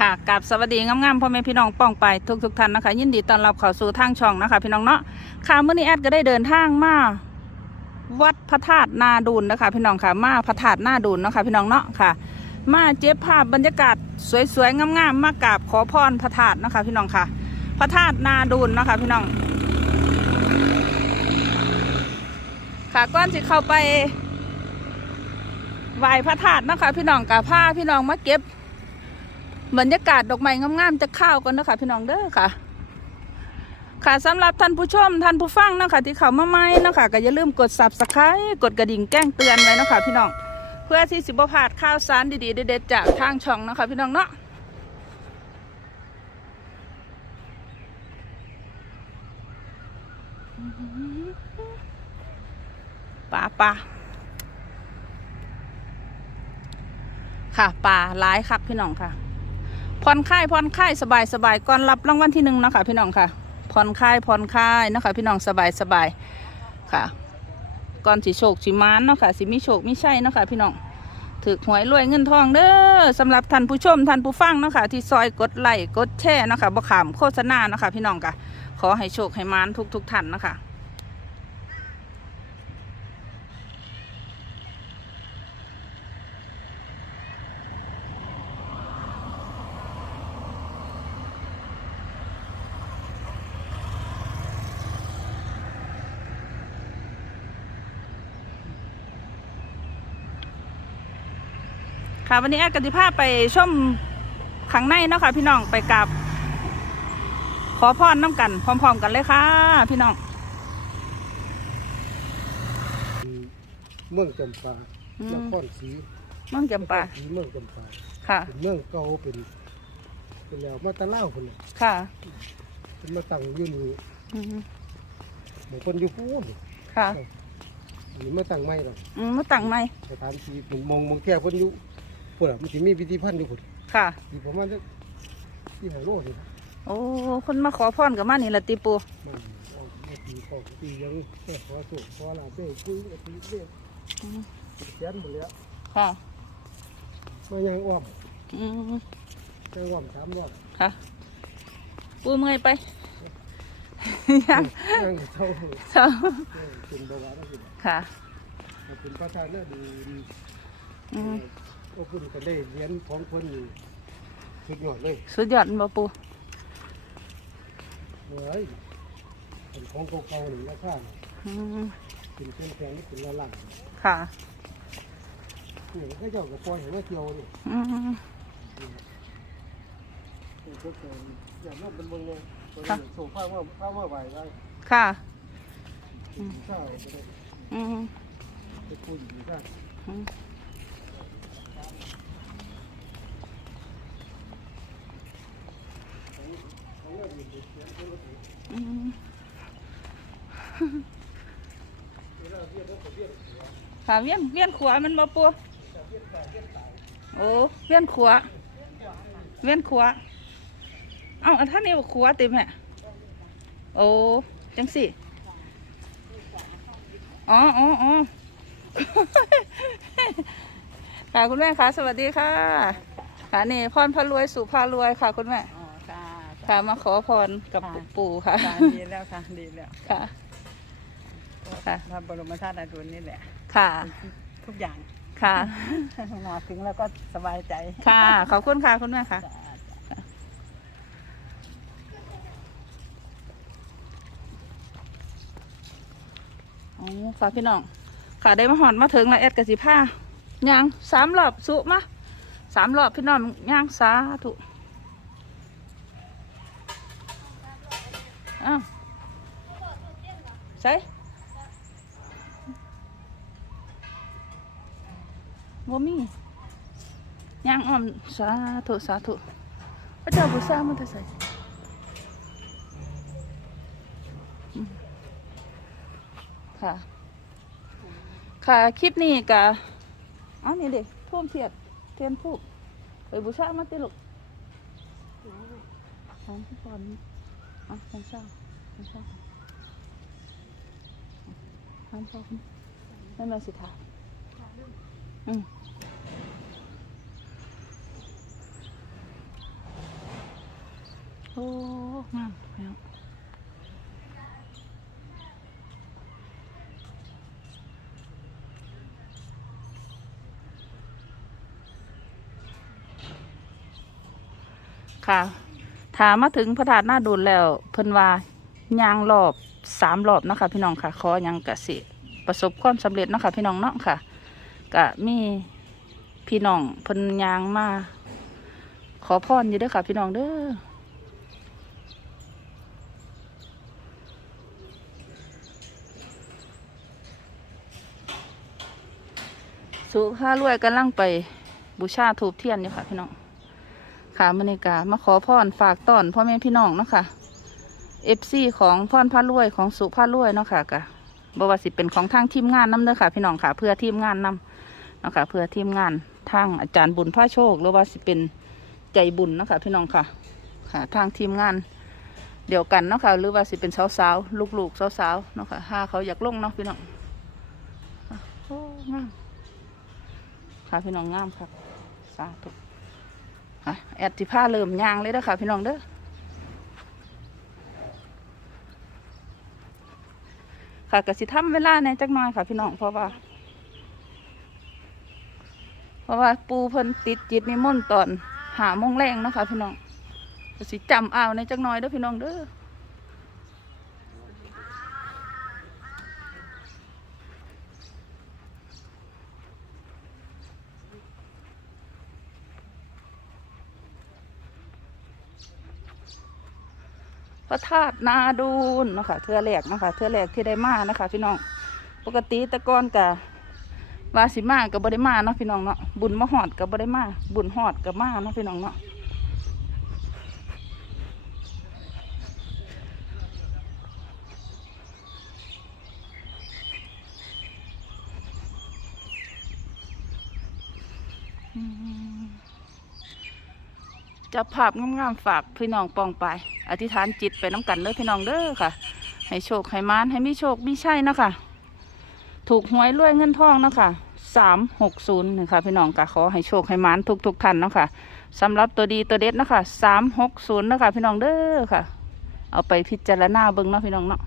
ค่ะกับสวัสดีงามๆพ่อแม่พี่น้องป้องไปทุกทุกๆท่านนะคะ ยินดีต้อนรับเข้าสู่ทางช่องนะคะ พี่น้องเนาะค่ะเมื่อนี้แอดก็ได้เดินทางมาวัดพระธาตุนาดูนนะคะ พี่น้องค่ะมาพระธาตุนาดูนนะคะพี่น้องเนาะค่ะ มาเจ็บภาพบรรยากาศสวยๆงามๆมากราบขอพรพระธาตุนะคะ พี่น้องค่ะ พระธาตุนาดูนนะคะ พี่น้อง ค่ะก่อนที่เข้าไปไหว้พระธาตุนะคะ พี่น้องกับผ้าพี่น้องมาเก็บ บรรยากาศดอกไม้งามๆจะเข้าวกันนะคะพี่น้องเด้อค่ะ ค่ะสำหรับท่านผู้ชมท่านผู้ฟังเนาะคะที่เขามาใหม่เนาะคะก็อย่าลืมกด subscribe กดกระดิ่งแจ้งเตือนไว้นะคะพี่น้อง เพื่อที่สิบพลาดข่าวสารดีๆเด็ดๆจากทางช่องนะคะพี่น้องเนาะป่าป่าค่ะป่าหลายคักพี่น้องค่ะ ผ่อนคลายผ่อนคลายสบายสบายก่อนรับรางวัลที่หนึ่งนะคะพี่น้องค่ะผ่อนคลายผ่อนคลายนะคะพี่น้องสบายสบายค่ะ ก่อนสิโชคสิมานเนาะค่ะสิมีโชคมีชัยเนาะค่ะพี่น้องถือหวยรวยเงินทองเด้อสำหรับท่านผู้ชมท่านผู้ฟังเนาะค่ะที่ซอยกดไลค์กดแชร์เนาะค่ะบ่ขามโฆษณาเนาะค่ะพี่น้องค่ะ ขอให้โชคให้มานทุกทุกท่านเนาะค่ะ ค่ะวันนี้แอดกติภาพไปชมข้างในเนาะค่ะพี่น้องไปกราบขอพรน้ำกัน พร้อม ๆ กันเลยค่ะ พี่น้อง เมืองจำปาอืม นครศรีเมืองจำปาศรีเมืองจำปาค่ะ เป็นเมืองเก่าเป็น เป็นแล้วมาตะเล่าคนน่ะค่ะเป็นมาตั้งอยู่นี่อืมบางคนอยู่พูนค่ะอันนี้มาตั้งไม่หรอกอืมมาตั้งไหมสถานที่เป็นมองมองแค่คนอยู่ พวกมันสิมีพิธีพันธ์อยู่คนค่ะที่ประมาณสักที่หาโลนี่นะโอ้คนมาขอพรกับมานี่ละติปู มันออกมาตีขอกตียังแค่ขอสุขขอลาเบ้คุยกับตีเบ้อืมเขียนหมดแล้วค่ะมายังอ้อมอืมยังอ้อมสามรอบค่ะ ปูเมื่อยไป ยังยังเท่าเศร้าเป็นเบาหวานแล้วสิค่ะเป็นประธานเนี่ยดีอืมโอ้ คุณก็ได้เรียนของคนอยู่สุดยอดเลยสุดยอดบ่ปูเฮ้ยเป็นของเก่าๆหนึ่งราคาเนี่ยอืมเป็นเครื่องแพงนี่เป็นละล้านค่ะเนี่ยก็เจ้ากับปล่อยให้มาเที่ยวนี่อืม เป็นพวกแกอย่างนั้นเป็นเมืองเนี่ยคนนี้ส่งข้าวมาข้าวมาไหวได้ค่ะ ข้าวจะได้อืมไปคุยอยู่ได้อืม อืมค่ะเวียนเวียนขวามันมาปัวโอ้เวียนขวาเวียนขวาเอ้าท่านนี่ขวาเต็มแฮะโอ้จังสิอ๋ออ๋ออ๋อค่ะคุณแม่คะสวัสดีค่ะค่ะนี่พรพรวยสู่พารวยค่ะคุณแม่ ค่ะค่ะ มาขอพรกับค่ะ ปู่ค่ะ ค่ะดีแล้วค่ะดีแล้วค่ะ ค่ะ พระบรมธาตุนาดูลนี่แหละค่ะ ทุกอย่างค่ะ มาถึงแล้วก็สบายใจค่ะ ขอบคุณค่ะ คุณแม่ค่ะอ๋อค่ะพี่น้อง ค่ะได้มาหอนมาถึงแล้วแอดกสิผ้าย่างสามรอบสุมาสามรอบพี่น้องย่างสาธุ อ้าวใส่บ่มีย่างอ้อมสาธุสาธุพระเจ้าบุษามันจะใส่ค่ะ ค่ะคลิปนี้กะอ๋อนี่เด็กท่วมเทียดเทียนทูบไปบูชามาติลูกทานที่ก่อน อะทานเช้าทานเช้าทานเช้าไม่มาสิทาอืมโอ้งามแล้วค่ะ ถามมาถึงพระธาตุหน้าดูนแล้ว เพิ่นว่ายางรอบสามรอบนะคะพี่น้องค่ะขอยังกะสิประสบความสำเร็จนะคะพี่น้องเนาะค่ะกะมีพี่น้องเพิ่นยางมาขอพรอยู่ด้อค่ะ พี่น้องเด้อสุข้ารวยกำลังไปบูชาทูบเทียนอยู่ค่ะพี่น้อง ค่ะมณีกามาขอพรฝากต้อนพ่อแม่พี่น้องเนาะค่ะเอฟซีของพรพระรวยของสุพระรวยเนาะค่ะกะบว่าสิเป็นของทางทีมงานนํเด้อค่ะ พี่น้องค่ะ เพื่อทีมงานนํเนาะค่ะ เพื่อทีมงานทางอาจารย์บุญพระโชคหรือว่าสิเป็นใจบุญเนาะค่ะ พี่น้องค่ะ ค่ะ ทางทีมงาน เดียวกันเนาะค่ะ หรือว่าสิเป็นสาวๆลูกๆสาวๆเนาะค่ะถ้าเขาอยากลงเนาะพี่น้องค่ะโอ้งามค่ะพี่น้องงามครับสาธุ แอดสิผ้าเริ่มยางเลยเด้อค่ะพี่น้องเด้อค่ะกสิทำเวลาในจักหน่อยค่ะพี่น้องเพราะว่า เพราะว่าปูเพิ่นติดจิตนิมนต์ตอนหาโมงแรงนะคะพี่น้องกสิจำเอาในจักหน่อยเด้อพี่น้องเด้อ พระธาตุนาดูนนะคะเทือแรกนะคะเทือแรกที่ได้มานะคะ พี่น้องปกติตะกอนกะวาสิมากับบริมาเนาะพี่น้องเนาะบุญมาหอดกับบริมา บุญหอดกับมาเนาะพี่น้องเนาะจะภาพงามๆฝากพี่น้องปองไป อธิษฐานจิตไปน้ำกันเด้อพี่น้องเด้อค่ะ ให้โชคให้มานให้มีโชคมีชัยเนาะค่ะ ถูกหวยรวยเงินทองเนาะค่ะสามหกศูนย์นะคะพี่น้องก็ขอให้โชคให้มานทุกทุกท่านเนาะค่ะสำหรับตัวดีตัวเด็ดนะค่ะสามหกศูนย์นะคะพี่น้องเด้อค่ะ เอาไปพิจารณาเบิ้งเนาะพี่น้องเนาะ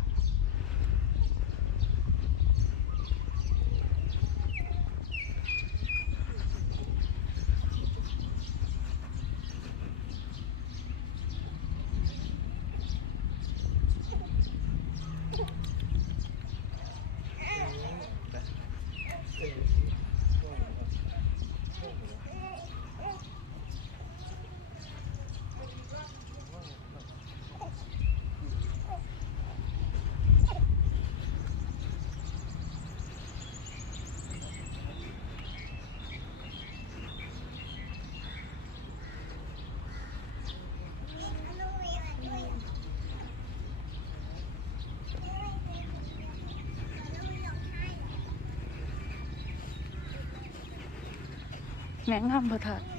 แม่งามประทาน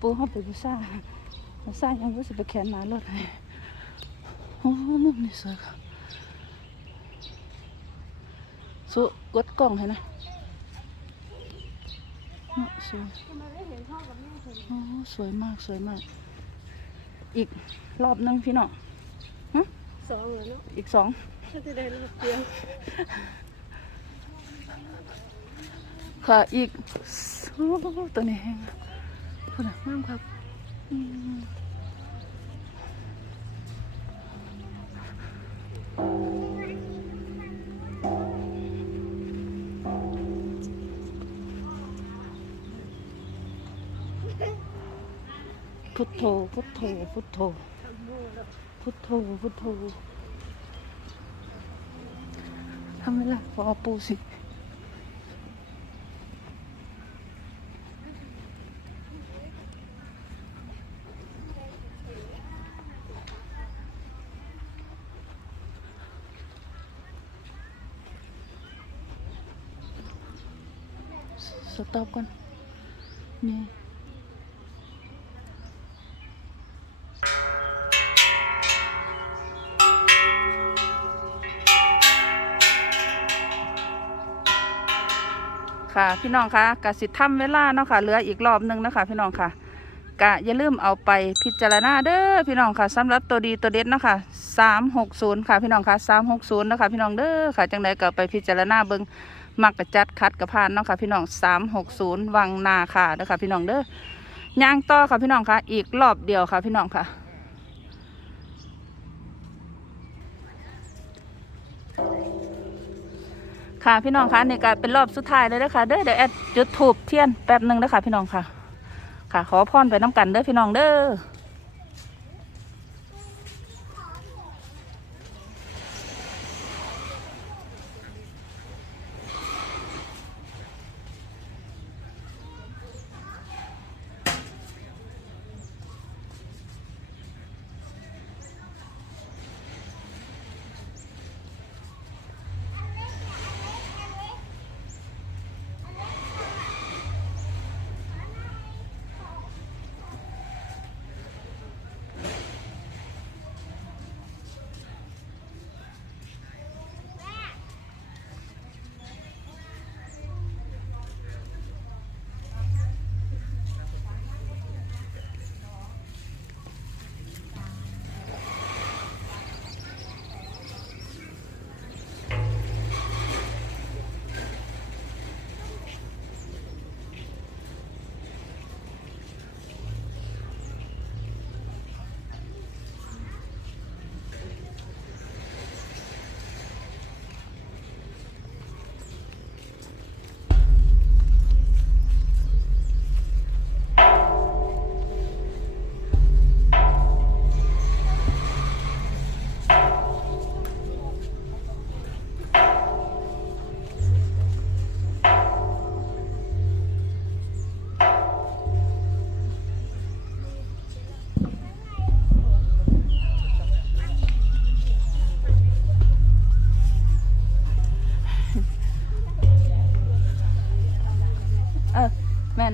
ปูเขาไปบูซ่าบูซ่ายังรู้สึกไปแขนหนารถให้โอ้มุมนี่สวยค่ะสุกดกล้องให้นะเนาะสวยโอ้สวยมากสวยมาก อีกรอบนึงพี่น้องสองเลยเนาะอีกสองถ้าจะได้รถเดียวค่ะอีกตัวนี้แห้ง คุณอะงามครับอืมพุทโธ พุทโธ พุทโธ พุทโธ พุทโธทำเวลาพอปูสิ สต็อปก่อนนี่ค่ะพี่น้องคะกสิทำเวลาเนาะค่ะเหลืออีกรอบหนึงนะคะพี่น้องค่ะกะอย่าลืมเอาไปพิจารณาเด้อพี่น้องค่ะสำหรับตัวดีตัวเด็ดเนาะค่ะสามหกศูนย์ค่ะพี่น้องค่ะสามหกศูนย์นะคะพี่น้องเด้อค่ะจังใดก็ไปพิจารณาเบิ่ง มักกะจัดคัดกระพานเนาะค่ะพี่น้องสามหกศูนย์วังนาค่ะเด้อค่ะพี่น้องเด้อย่างต่อค่ะพี่น้องค่ะ อีกรอบเดียวค่ะพี่น้องค่ะค่ะพี่น้องคะนี่ก็เป็นรอบสุดท้ายเลยนะคะเด้อเดี๋ยวแอดจุดถูบเทียนแป๊บหนึ่งนะคะพี่น้องค่ะ ค่ะ ขอพรไปน้ำกันเด้อพี่น้องเด้อ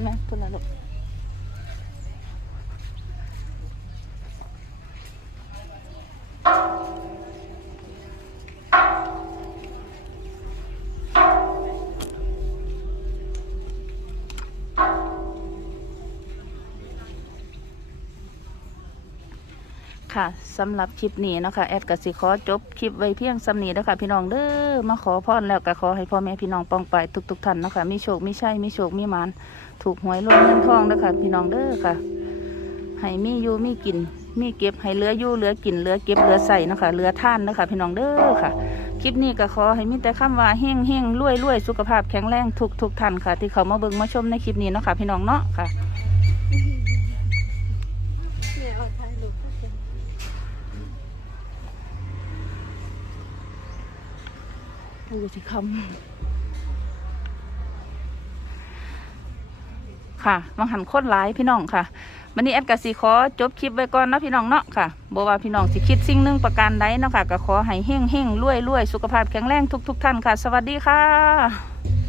แม่นแค่ะสำหรับคลิปนี้เนาะคะแอดกสิขอจบคลิปไว้เพียงสำนีแล้วค่ะพี่น้องเด้อมาขอพรแล้วก็ขอให้พ่อแม่พี่น้องปองไปทุกๆท่านเนาะคะมีโชคมีชัยมีโชคมีมานถูกหวยรวยเงินทองนะคะพี่น้องเด้อค่ะให้มีอยู่มีกิน มีเก็บให้เหลืออยู่เหลือกินเหลือเก็บเหลือใส่เนาะคะเหลือท่านเนาะคะพี่น้องเด้อค่ะ คลิปนี้ก็ขอให้มีแต่คำว่าเฮงเฮงรวยรวยสุขภาพแข็งแรงทุกทุกท่านค่ะ ที่เขามาเบิ่งมาชมในคลิปนี้เนาะค่ะพี่น้องเนาะค่ะูสิคำค่ะมังหันโคตรร้ายพี่น้องค่ะวันนี้แอดกสิขอจบคลิปไว้ก่อนนะพี่น้องเนาะค่ะบอกว่าพี่น้องสิคิดสิ่งหนึ่งประการใดเนาะค่ะก็ขอให้เฮ่งเฮ่งรวยรวยสุขภาพแข็งแรงทุกทุกท่านค่ะ สวัสดีค่ะ